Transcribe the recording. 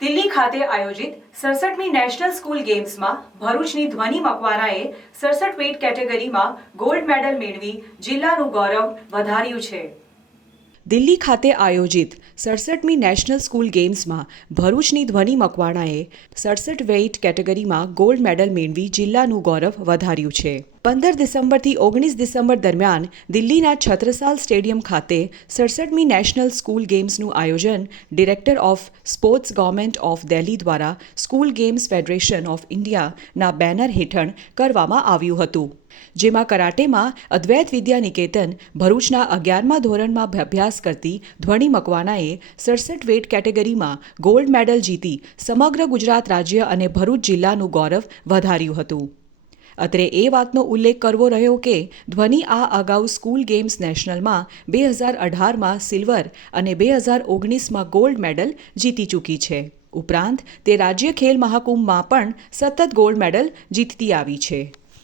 દિલ્હી ખાતે આયોજિત 67મી national school ગેમ્સમાં ભરૂચની ધ્વનિ મકવારાએ 67 વેઇટ કેટેગરીમાં ગોલ્ડ મેડલ મેળવી જિલ્લાનું ગૌરવ વધાર્યું છે. દિલ્હી ખાતે આયોજિત 67મી નેશનલ સ્કૂલ ગેમ્સમાં ભરૂચની ધ્વનિ મકવાણાએ 67 વેઇટ કેટેગરીમાં ગોલ્ડ મેડલ મેળવી જિલ્લાનું ગૌરવ વધાર્યું છે. 15 ડિસેમ્બરથી 19 ડિસેમ્બર દરમિયાન દિલ્હીના છત્રસાલ સ્ટેડિયમ ખાતે 67મી નેશનલ સ્કૂલ ગેમ્સનું આયોજન director of sports government of Delhi દ્વારા સ્કૂલ ગેમ્સ ફેડરેશન ઓફ ઇન્ડિયાના બેનર હેઠળ કરવામાં આવ્યું હતું. જેમાં કરાટેમાં અદ્વૈત વિદ્યા નિકેતન ભરૂચના 11મા ધોરણમાં અભ્યાસ કરતી ધ્વનિ મકવાણાએ 67 વેઇટ કેટેગરીમાં ગોલ્ડ મેડલ જીતી સમગ્ર ગુજરાત રાજ્ય અને ભરૂચ જિલ્લાનું ગૌરવ વધાર્યું હતું. અત્રે એ વાતનો ઉલ્લેખ કરવો રહ્યો કે ધ્વનિ આ અગાઉ સ્કૂલ ગેમ્સ નેશનલમાં 2018માં સિલ્વર અને 2019માં ગોલ્ડ મેડલ જીતી ચૂકી છે. ઉપરાંત તે રાજ્ય ખેલ મહાકુંભમાં પણ સતત ગોલ્ડ મેડલ જીતતી આવી છે.